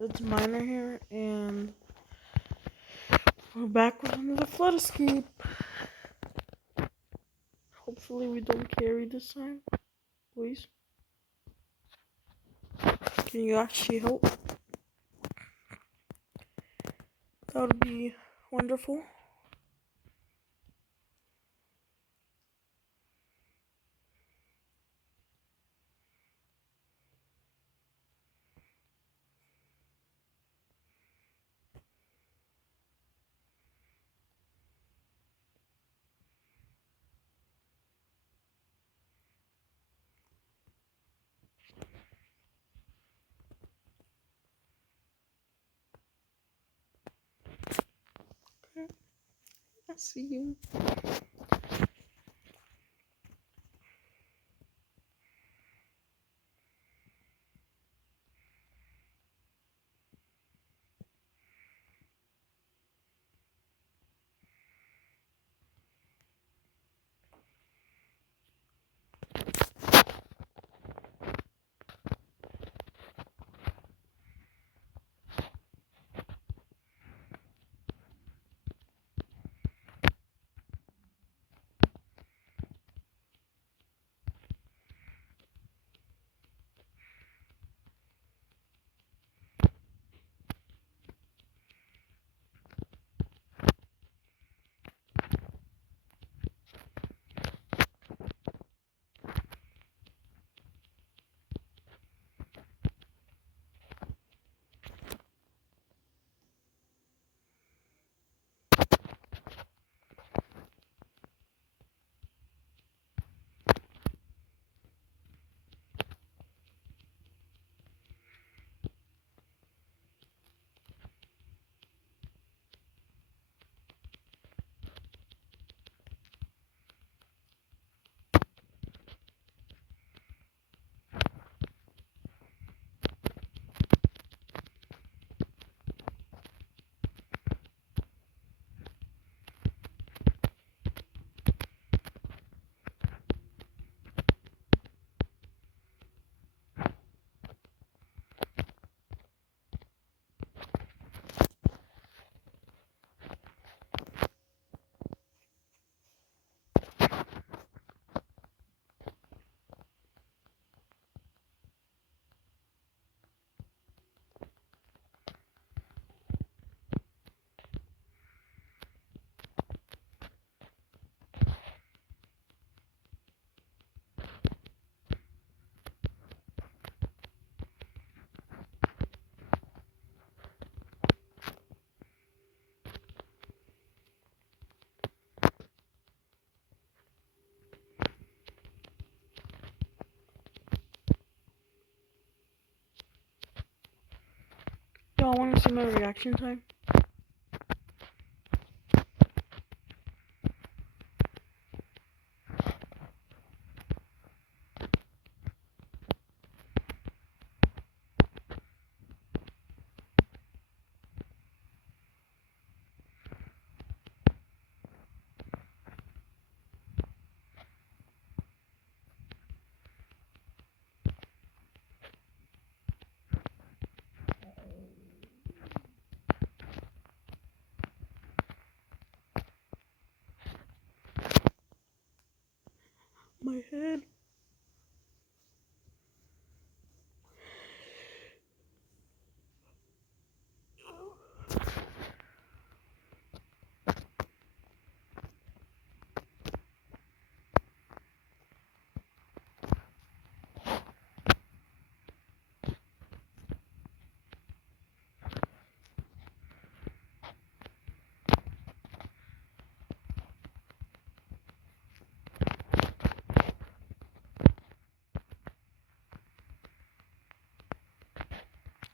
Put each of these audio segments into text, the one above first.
It's Miner here, and we're back with another flood escape. Hopefully, we don't carry this time, please. Can you actually help? That would be wonderful. Okay, I see you. Y'all want to see my reaction time? My head.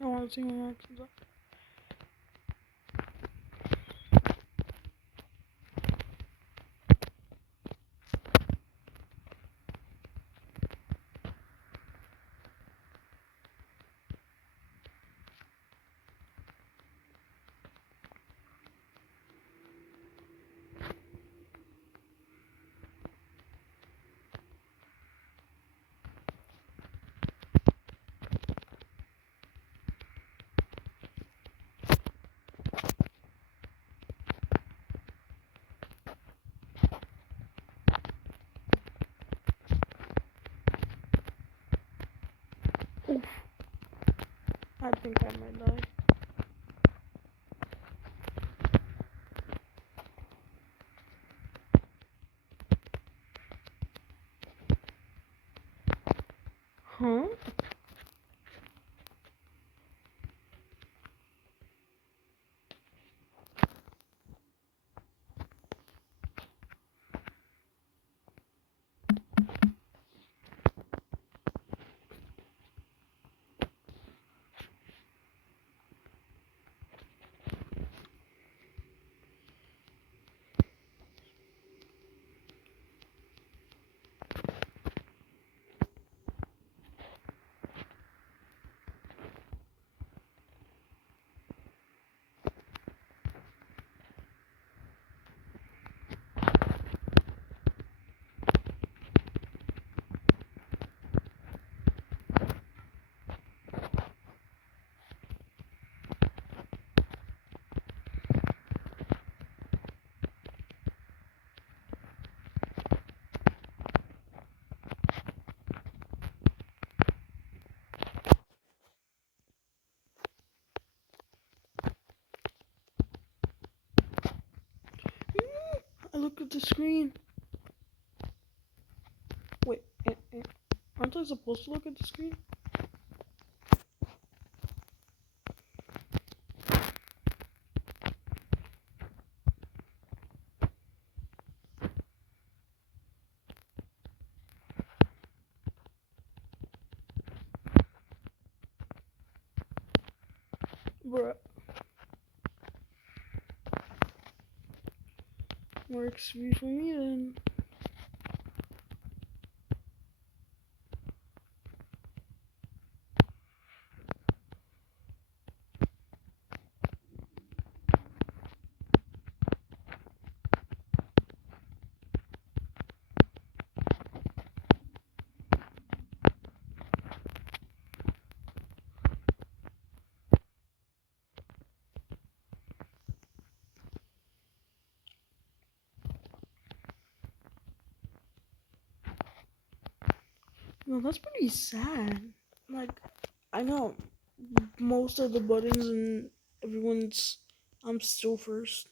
I want to see my reactions. I think I might die. Huh? I look at the screen. Wait, aren't I supposed to look at the screen? Bruh. More XP for me then. No, that's pretty sad. Like, I know most of the buttons and everyone's. I'm still first.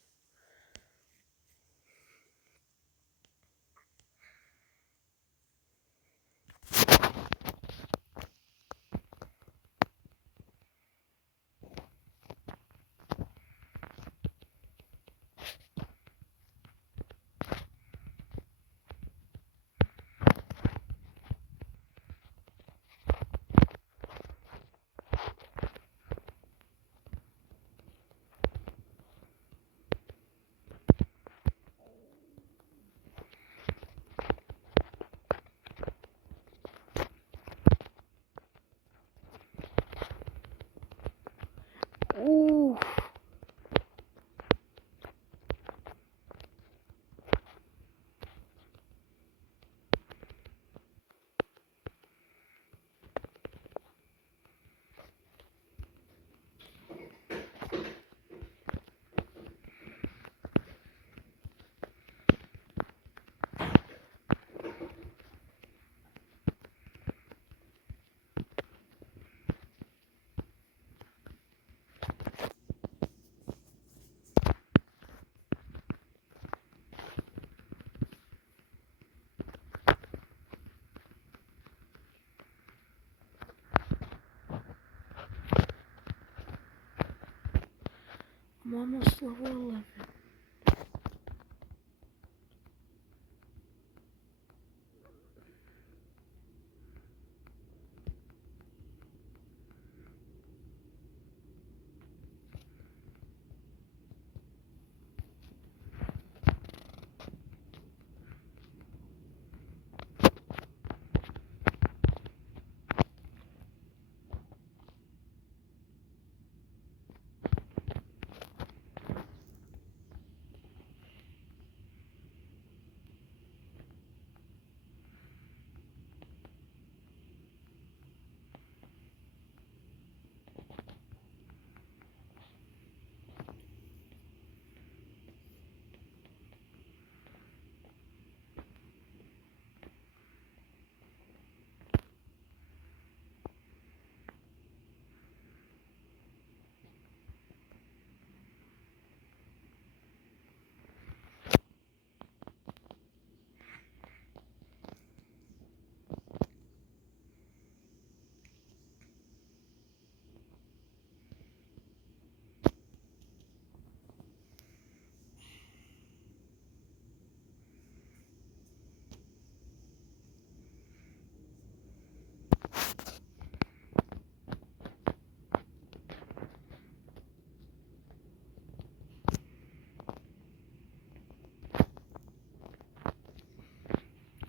Ooh. I'm almost level 11.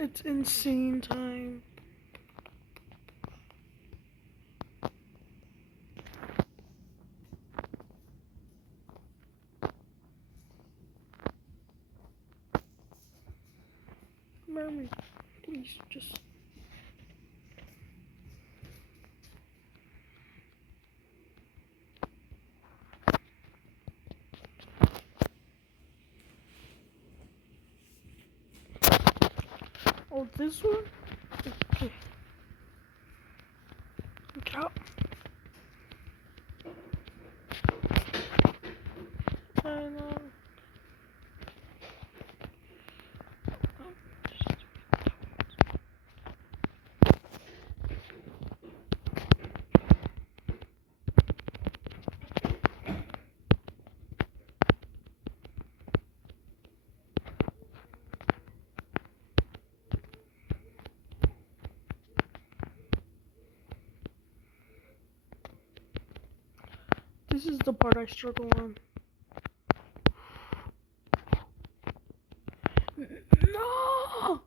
It's insane time. Mermaid, please just. Oh, this one? Okay. Get out. I know. This is the part I struggle on. No!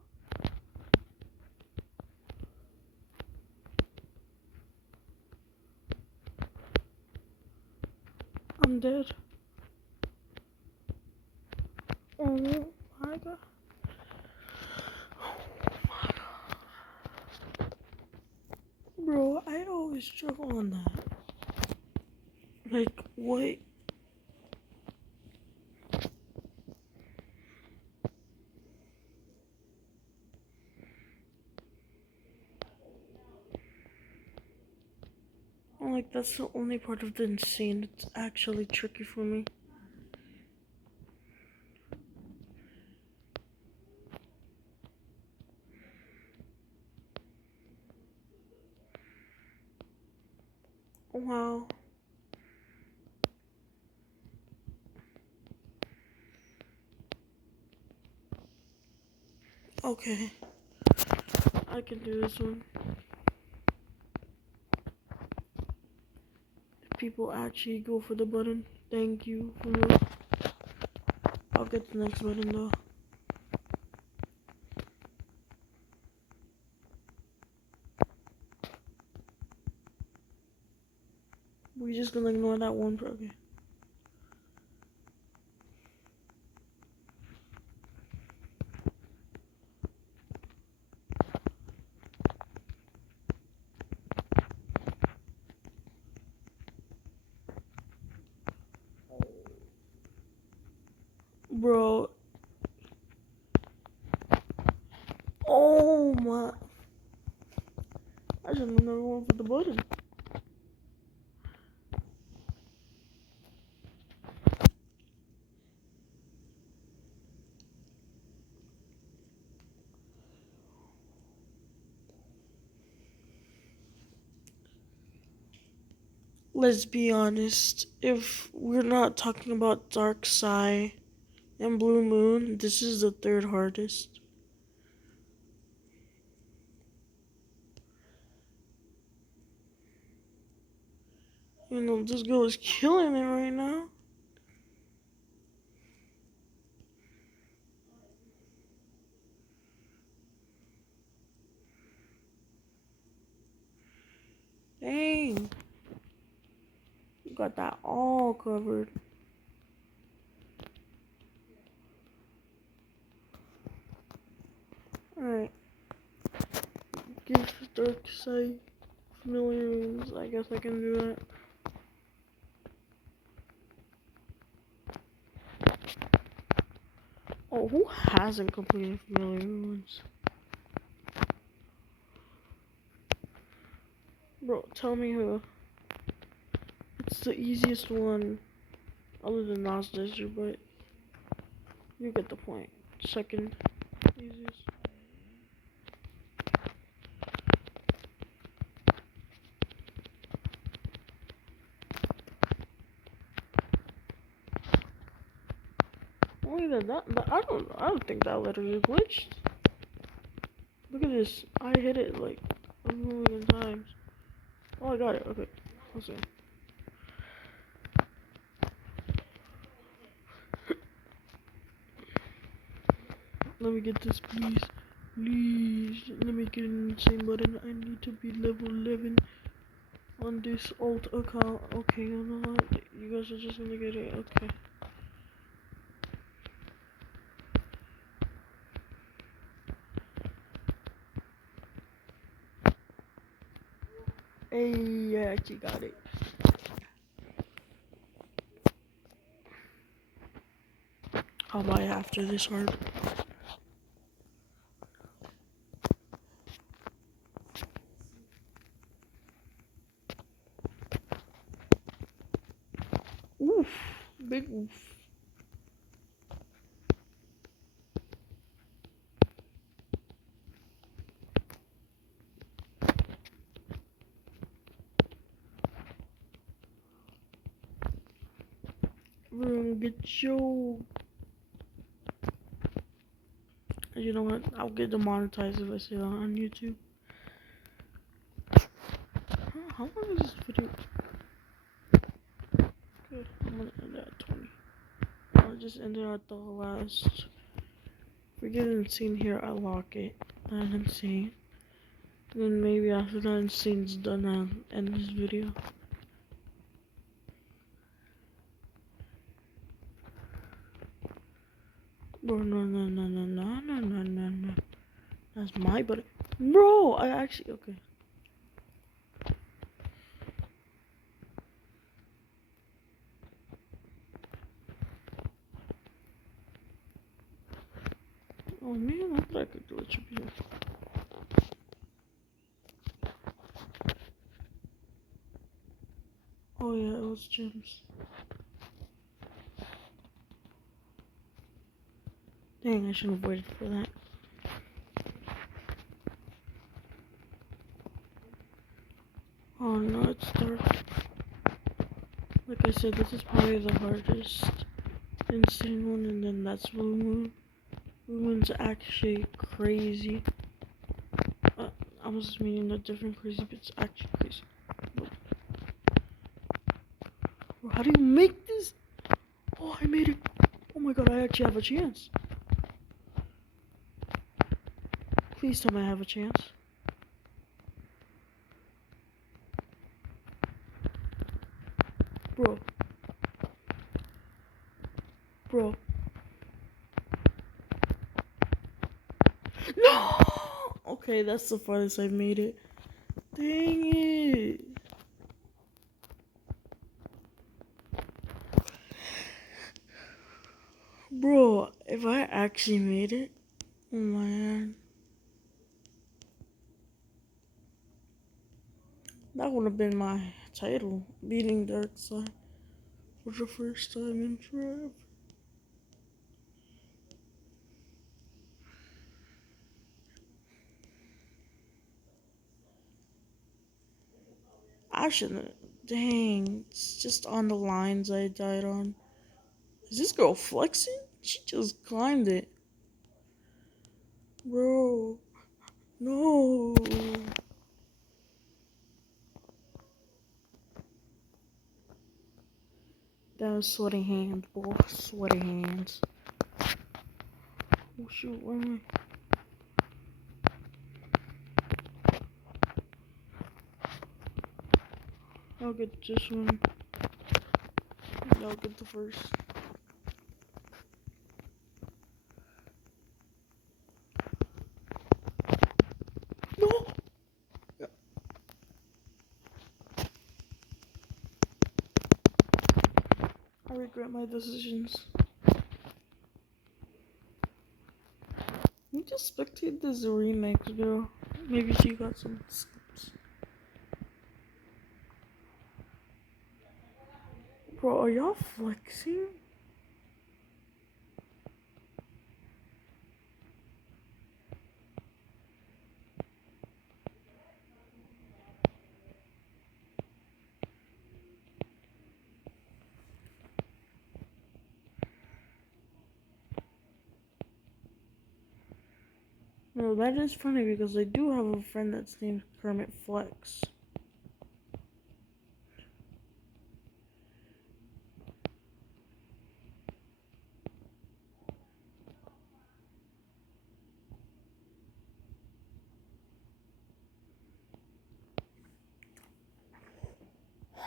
I'm dead. Oh my god. Bro, I always struggle on that. Like, what? Like, that's the only part of the insane that's actually tricky for me. Wow. Okay. I can do this one. If people actually go for the button, thank you for real. I'll get the next button though. We're just gonna ignore that one, okay. Bro. Oh my. I should have never went for the button. Let's be honest. If we're not talking about Dark Side and Blue Moon, this is the third hardest. You know, this girl is killing it right now. Dang. You got that all covered. Alright. Give Dark Side familiar rooms. I guess I can do that. Oh, who hasn't completed familiar ruins? Bro, tell me who. It's the easiest one, other than Nostalgia, but you get the point. Second easiest. Only that I don't think that letter is glitched. Look at this. I hit it like a million times. Oh, I got it. Okay, let's see. Let me get this, please. Please, let me get an insane button. I need to be level 11 on this alt account. Okay, you know what? You guys are just gonna get it. Okay. Hey, I actually got it. I'll buy it after this hard. Oof, big oof. We're gonna get you. You know what? I'll get demonetized if I say that on YouTube. How long is this video? Good. I'm gonna end it at 20. I'll just end it at the last. If we get an insane here, I lock it. And insane. Then maybe after that insane's done, I'll end this video. Bro, no. That's my button. Bro, I actually, okay. Oh man, I thought I could glitch up here. Oh yeah, it was gems. Dang, I shouldn't have waited for that. Oh no, it's dark. Like I said, this is probably the hardest insane one, and then that's Blue Moon. Blue Moon's actually crazy. I was meaning a different crazy, but it's actually crazy. Bro, how do you make this? Oh, I made it. Oh my god, I actually have a chance. Please tell me I have a chance. Bro. No! Okay, that's the farthest I've made it. Dang it. Bro, if I actually made it, oh man. That would have been my title, beating Darkseid for the first time in forever. I shouldn't. Dang, it's just on the lines I died on. Is this girl flexing? She just climbed it. Bro, no. That was sweaty hands, boy. Sweaty hands. Oh shoot, where am I? I'll get this one. I'll get the first. No! I regret my decisions. We just spectate this remake, girl. Maybe she got some skips. Bro, are y'all flexing? No, that is funny because I do have a friend that's named Kermit Flex.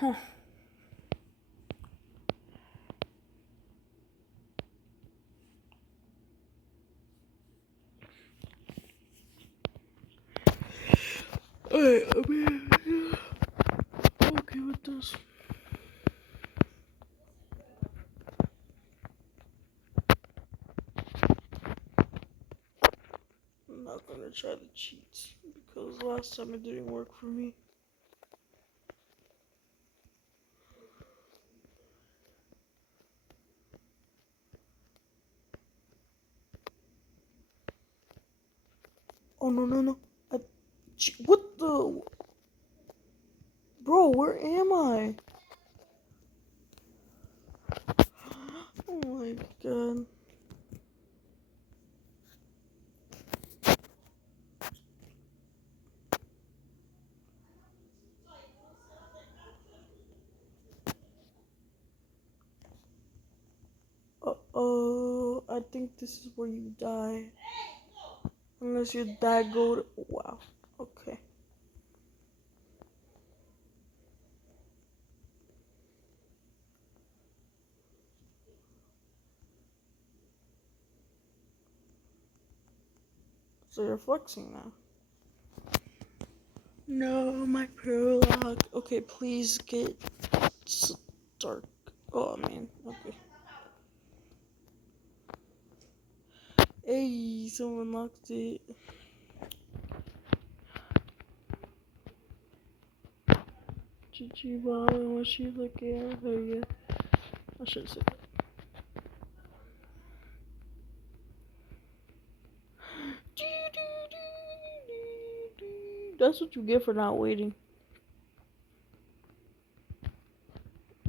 Huh. Alright, I mean, yeah. I'm okay with this. I'm not gonna try to cheat because last time it didn't work for me. Oh no. What the? Bro, where am I? Oh my god. Uh-oh. I think this is where you die. Unless your dad go to... Wow. Okay. So you're flexing now. No, my prologue. Okay, please get dark. Oh, man. Okay. Hey, someone locked it. GG, wow, and what she looking at her, yeah. I should say that. That's what you get for not waiting.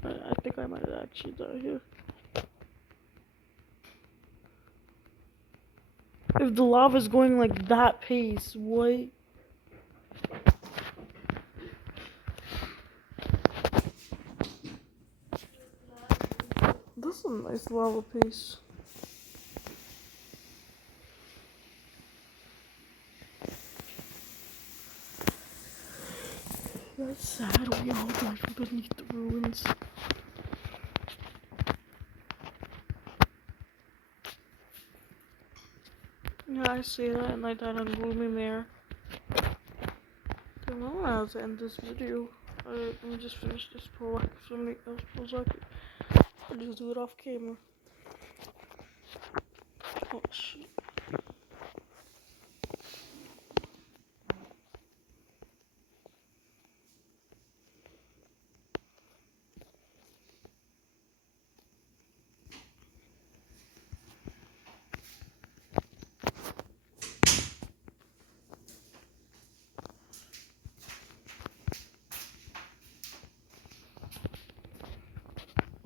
I think I might actually die here. If the lava's going like that pace, what? That's a nice lava pace. That's sad, we all died from beneath the ruins. Yeah, I see that, and I died on Gloomy Mare. Then I don't know how to end this video. Alright, let me just finish this poll. If somebody else pulls like it, I'll just do it off camera. Oh shit.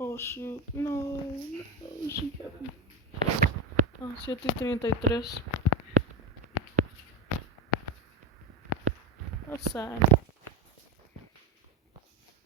Oh shoot, no, she kept me. Ah, 7:33. That's sad.